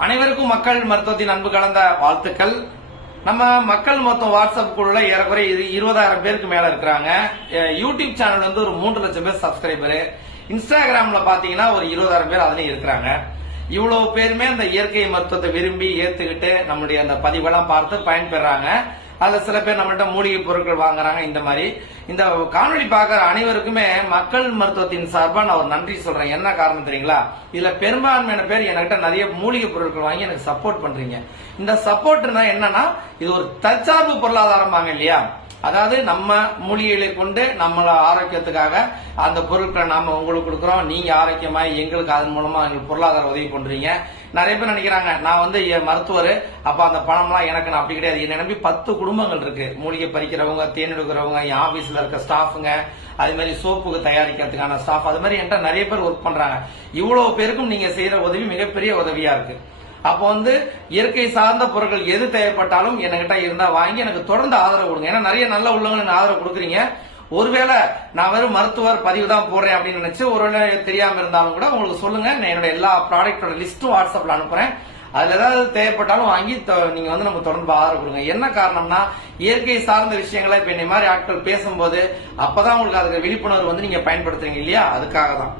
அனைவருக்கும் மக்கள் மருத்துவத்தின் அன்பு கலந்த வாழ்த்துக்கள். நம்ம மக்கள் மொத்தம் வாட்ஸ்அப் குழுல ஏறக்குறைய இரு- இருபதாயிரம் பேருக்கு மேல இருக்கிறாங்க. யூடியூப் சேனல் வந்து ஒரு மூன்று லட்சம் பேர் சப்ஸ்கிரைபரு இன்ஸ்டாகிராம்ல பாத்தீங்கன்னா ஒரு இருபதாயிரம் பேர் அதுலயும் இருக்கிறாங்க. இவ்வளவு பேருமே அந்த இயற்கை மருத்துவத்தை விரும்பி ஏத்துக்கிட்டு நம்மளுடைய அந்த பதிவெல்லாம் பார்த்து பயன்பெறாங்க. அதில் சில பேர் நம்மள்ட்ட மூலிகை பொருட்கள் வாங்குறாங்க இந்த மாதிரி. இந்த காணொலி பார்க்குற அனைவருக்குமே மக்கள் மருத்துவத்தின் சார்பாக நான் ஒரு நன்றி சொல்கிறேன் என்ன காரணம் தெரியுங்களா? இதில் பெரும்பான்மையான பேர் என்கிட்ட நிறைய மூலிகை பொருட்கள் வாங்கி எனக்கு சப்போர்ட் பண்ணுறீங்க இந்த சப்போர்ட்னா என்னன்னா இது ஒரு தற்சார்பு பொருளாதாரம் வாங்க இல்லையா? அதாவது நம்ம மூலிகைகளை கொண்டு நம்மள ஆரோக்கியத்துக்காக அந்த பொருட்களை நாம உங்களுக்கு கொடுக்குறோம். நீங்க ஆரோக்கியமாய் எங்களுக்கு அதன் மூலமா எங்களுக்கு பொருளாதார உதவி பண்றீங்க. நிறைய பேர் நினைக்கிறாங்க நான் வந்து என் மருத்துவர் அப்ப அந்த பணம்லாம் எனக்கு நான் அப்படி கிடையாது. என்னை நம்பி பத்து குடும்பங்கள் இருக்கு. மூலிகை பறிக்கிறவங்க தேன் எடுக்கிறவங்க என் ஆபீஸ்ல இருக்க ஸ்டாஃபுங்க அது மாதிரி சோப்புக்கு தயாரிக்கிறதுக்கான ஸ்டாஃப் அது மாதிரி என்கிட்ட நிறைய பேர் ஒர்க் பண்றாங்க. இவ்வளவு பேருக்கும் நீங்க செய்யற உதவி மிகப்பெரிய உதவியா இருக்கு. அப்போ வந்து இயற்கை சார்ந்த பொருட்கள் எது தேவைப்பட்டாலும் என்கிட்ட இருந்தா வாங்கி எனக்கு தொடர்ந்து ஆதரவு கொடுங்க. ஏன்னா நிறைய நல்ல உள்ளவங்க எனக்கு ஆதரவு கொடுக்குறீங்க. ஒருவேளை நான் வெறும் மருத்துவர் பதிவு தான் போடுறேன் அப்படின்னு நினைச்சு ஒருவேளை தெரியாம இருந்தாலும் கூட உங்களுக்கு சொல்லுங்க. நான் என்னோட எல்லா ப்ராடக்டோட லிஸ்ட்டும் வாட்ஸ்அப்ல அனுப்புறேன். அதுல ஏதாவது தேவைப்பட்டாலும் வாங்கி தொ- நீங்க வந்து நம்ம தொடர்ந்து ஆதரவு கொடுங்க. என்ன காரணம்னா இயற்கை சார்ந்த விஷயங்களை இப்ப என்னை மாதிரி ஆட்கள் பேசும்போது அப்பதான் உங்களுக்கு அதுக்கு விழிப்புணர்வு வந்து நீங்க பயன்படுத்துறீங்க இல்லையா? அதுக்காக தான்